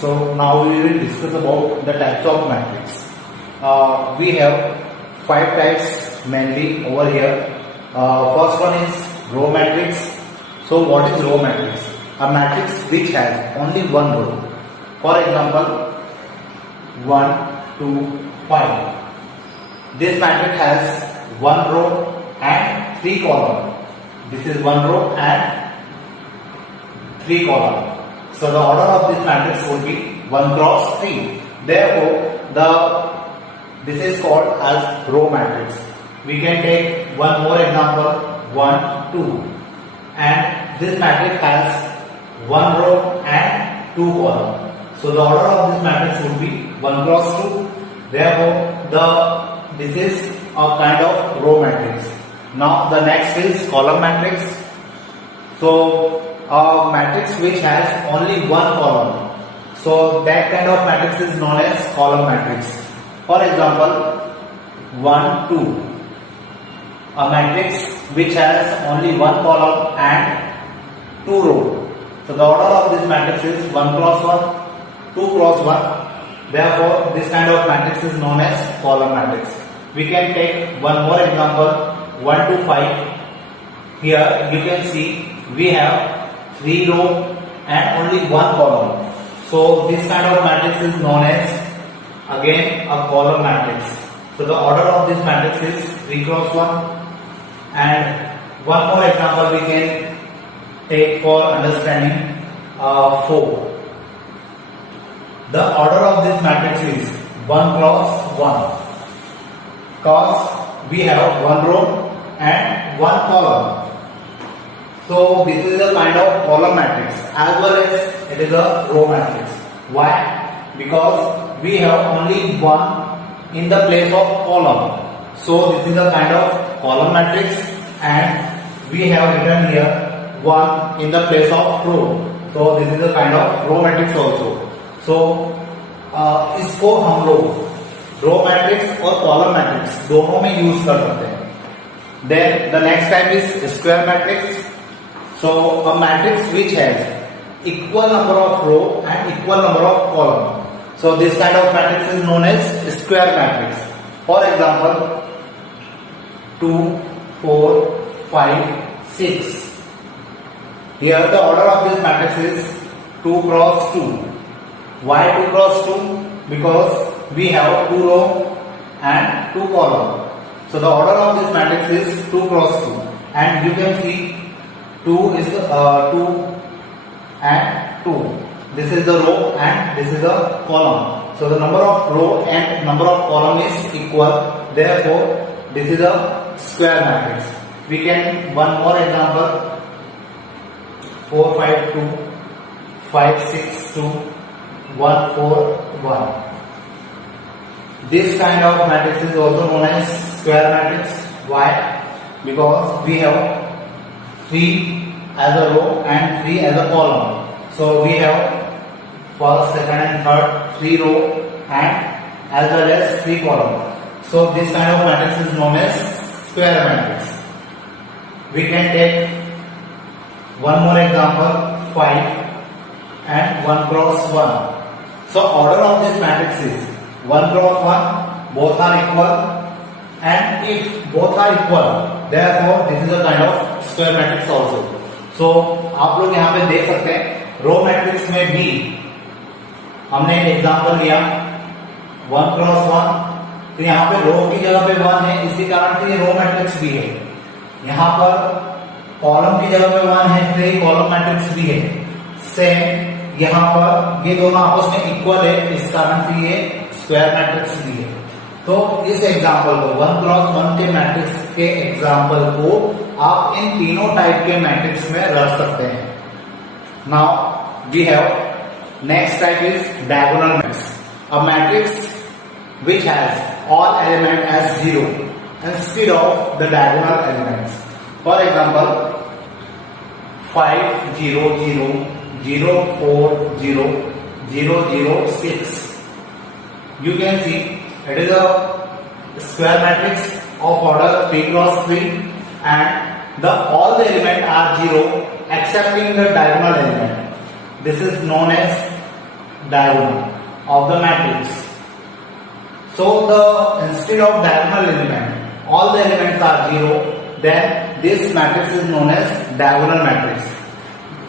So now we will discuss about the types of matrix. We have 5 types mainly over here. First one is row matrix. So what is row matrix? A matrix which has only one row. For example, 1, 2, 5. This matrix has one row and 3 columns. This is one row and 3 columns. So the order of this matrix would be 1 cross 3. Therefore, this is called as row matrix. We can take one more example, 1, 2, and this matrix has one row and 2 columns. So the order of this matrix would be 1 cross 2. Therefore, this is a kind of row matrix. Now the next is column matrix. So a matrix which has only one column. So that kind of matrix is known as column matrix. For example, 1, 2. A matrix which has only one column and 2 rows. So the order of this matrix is 1 cross 1, 2 cross 1. Therefore, this kind of matrix is known as column matrix. We can take one more example, 1 to 5. Here you can see we have 3 rows and only 1 column. So this kind of matrix is known as again a column matrix. So the order of this matrix is 3 cross 1. And one more example we can take for understanding, 4. The order of this matrix is 1 cross 1. Because we have one row and one column. So this is a kind of column matrix as well as it is a row matrix. Why? Because we have only one in the place of column. So this is a kind of column matrix and we have written here 1 in the place of row. So this is a kind of row matrix also. So इसको हम लोग row matrix और column matrix दोनों में use कर सकते हैं. Then the next type is square matrix. So a matrix which has equal number of row and equal number of column. So this kind of matrix is known as square matrix. For example 2, 4, 5, 6. Here the order of this matrix is 2 cross 2. Why 2 cross 2? Because we have 2 rows and 2 columns. So the order of this matrix is 2 cross 2. And you can see 2 is 2 and 2. This is the row and this is the column. So the number of row and number of column is equal. Therefore, this is a square matrix. We can one more example, 4, 5, 2, 5, 6, 2, 1, 4, 1. This kind of matrix is also known as square matrix. Why? Because we have 3 as a row and 3 as a column. So we have first, second and third 3 row and as well as 3 column. So this kind of matrix is known as square matrix. We can take one more example, 5 and 1 cross 1. So order of this matrix is 1 cross 1, both are equal, and if both are equal, therefore this is a kind of square matrix also. So आप लोग यहाँ पे देख सकते हैं row matrix में भी हमने एक एग्जांपल लिया 1 क्रॉस 1. तो यहाँ पे रो की जगह पे 1 है, इसी कारण से ये रो मैट्रिक्स भी है. यहाँ पर कॉलम की जगह पे 1 है, इसलिए कॉलम मैट्रिक्स भी है. सेम यहाँ पर ये दोनों आपस में इक्वल है, इस कारण से ये स्क्वायर मैट्रिक्स भी है. तो इस एग्जांपल को 1 क्रॉस 1 के मैट्रिक्स के एग्जांपल को आप इन तीनों टाइप के मैट्रिक्स में रख सकते हैं. Now we have next type is diagonal matrix. A matrix which has all element as 0 instead of the diagonal elements. For example, 5, 0, 0, 0, 4, 0, 0, 0, 6. You can see it is a square matrix of order 3 cross 3 and all the elements are 0 excepting the diagonal element. This is known as diagonal of the matrix. So the instead of diagonal element, all the elements are 0, then this matrix is known as diagonal matrix.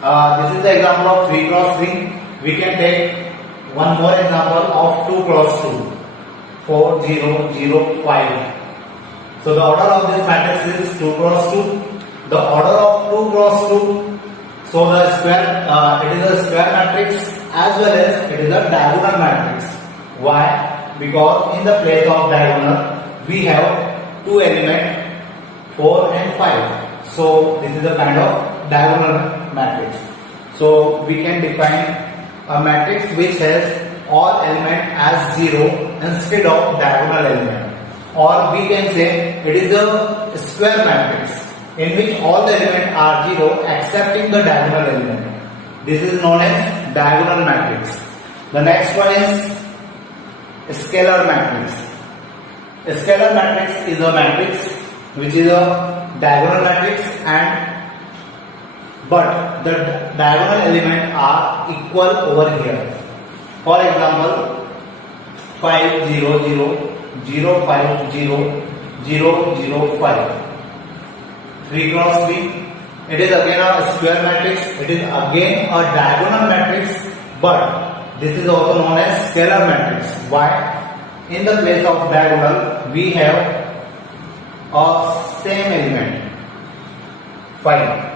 This is the example of 3 cross 3. We can take one more example of 2 cross 2. 4, 0, 0, 5. So the order of this matrix is 2 cross 2. The order of 2 cross 2. So the square, it is a square matrix as well as it is a diagonal matrix. Why? Because in the place of diagonal we have two elements 4 and 5. So this is a kind of diagonal matrix. So we can define a matrix which has all elements as 0 instead of diagonal element, or we can say it is a square matrix in which all the elements are 0 excepting the diagonal element. This is known as diagonal matrix. The next one is scalar matrix. A scalar matrix is a matrix which is a diagonal matrix but the diagonal elements are equal over here. For example, 5 0 0 0 5 0 0 0 5. 3 cross 3. It is again a square matrix. It is again a diagonal matrix, but this is also known as scalar matrix. Why? In the place of diagonal, we have a same element 5.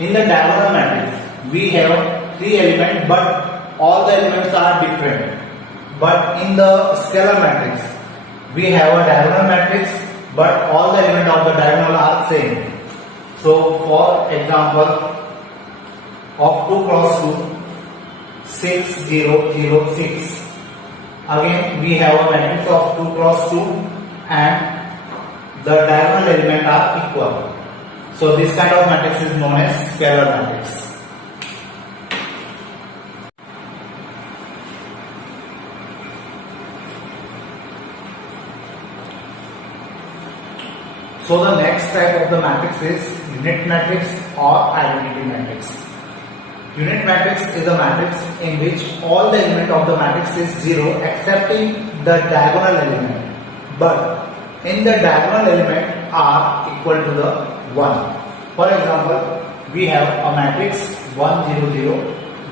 In the diagonal matrix, we have 3 elements, but all the elements are different. But in the scalar matrix, we have a diagonal matrix, but all the elements of the diagonal are same. So, for example, of 2 cross 2, 6 0 0 6. Again, we have a matrix of 2 cross 2, and the diagonal elements are equal. So this kind of matrix is known as scalar matrix. So the next type of the matrix is unit matrix or identity matrix. Unit matrix is a matrix in which all the elements of the matrix is 0 excepting the diagonal element, but in the diagonal element are equal to the 1. For example, we have a matrix 1 0 0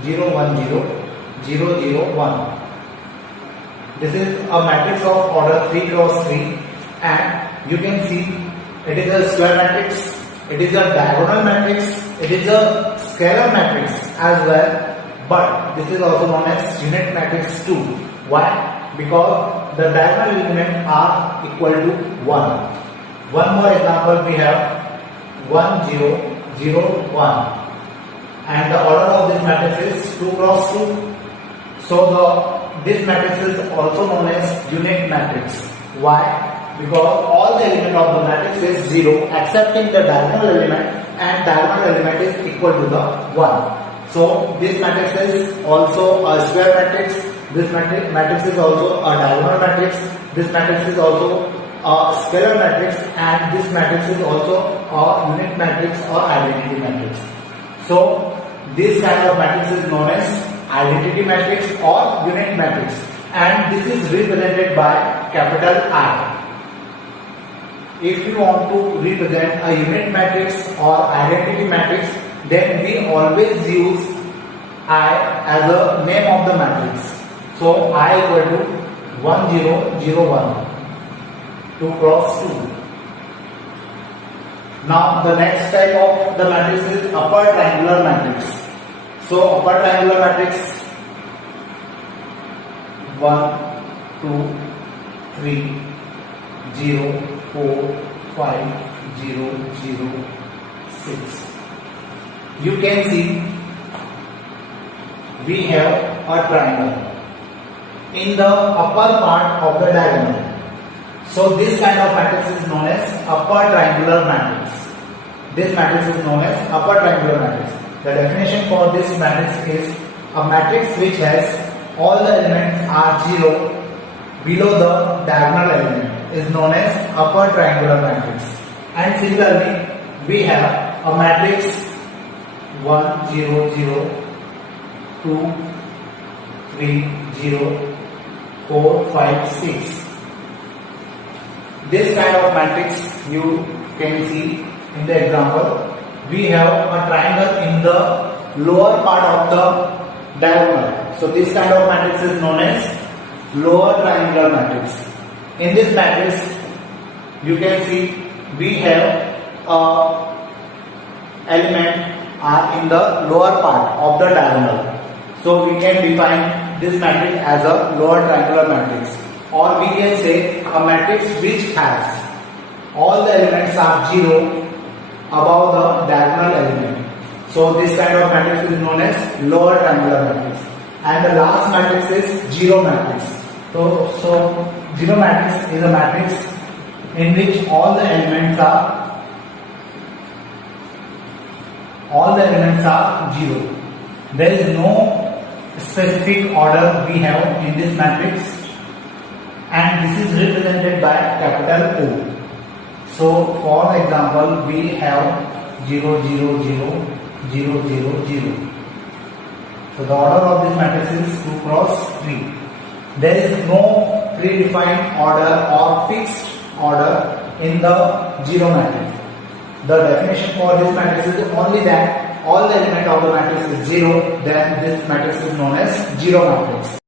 0 1 0 0 0 1. This is a matrix of order 3 cross 3, and you can see it is a square matrix, it is a diagonal matrix, it is a scalar matrix as well, but this is also known as unit matrix 2. Why? Because the diagonal elements are equal to 1. One more example, we have 1 0 0 1, and the order of this matrix is 2 cross 2. So this matrix is also known as unit matrix. Why? Because all the element of the matrix is 0 excepting the diagonal element, and diagonal element is equal to the 1. So this matrix is also a square matrix. This matrix is also a diagonal matrix. This matrix is also a scalar matrix, and this matrix is also a unit matrix or identity matrix. So this kind of matrix is known as identity matrix or unit matrix, and this is represented by capital I. If you want to represent a unit matrix or identity matrix, then we always use I as a name of the matrix. So I equal to 1 0 0 1, 2 cross 2. Now the next type of the matrix is upper triangular matrix. So upper triangular matrix 1 2 3 0 4 5 0 0 6. You can see we have a triangle in the upper part of the diagonal. So this kind of matrix is known as upper triangular matrix. This matrix is known as upper triangular matrix. The definition for this matrix is a matrix which has all the elements are 0 below the diagonal element is known as upper triangular matrix. And similarly, we have a matrix 1 0 0 2 3, 0, 4, 5, 6. This kind of matrix you can see in the example. We have a triangle in the lower part of the diagonal. So this kind of matrix is known as lower triangular matrix. In this matrix, you can see we have element are in the lower part of the diagonal. So we can define this matrix as a lower triangular matrix, or we can say a matrix which has all the elements are 0 above the diagonal element. So this kind of matrix is known as lower triangular matrix. And the last matrix is zero matrix. So zero matrix is a matrix in which all the elements are 0. There is no specific order we have in this matrix, and this is represented by capital O. So for example, we have 0, 0, 0, 0, 0, 0. So the order of this matrix is 2 cross 3. There is no predefined order or fixed order in the zero matrix. The definition for this matrix is only that all the element of the matrix is 0, then this matrix is known as zero matrix.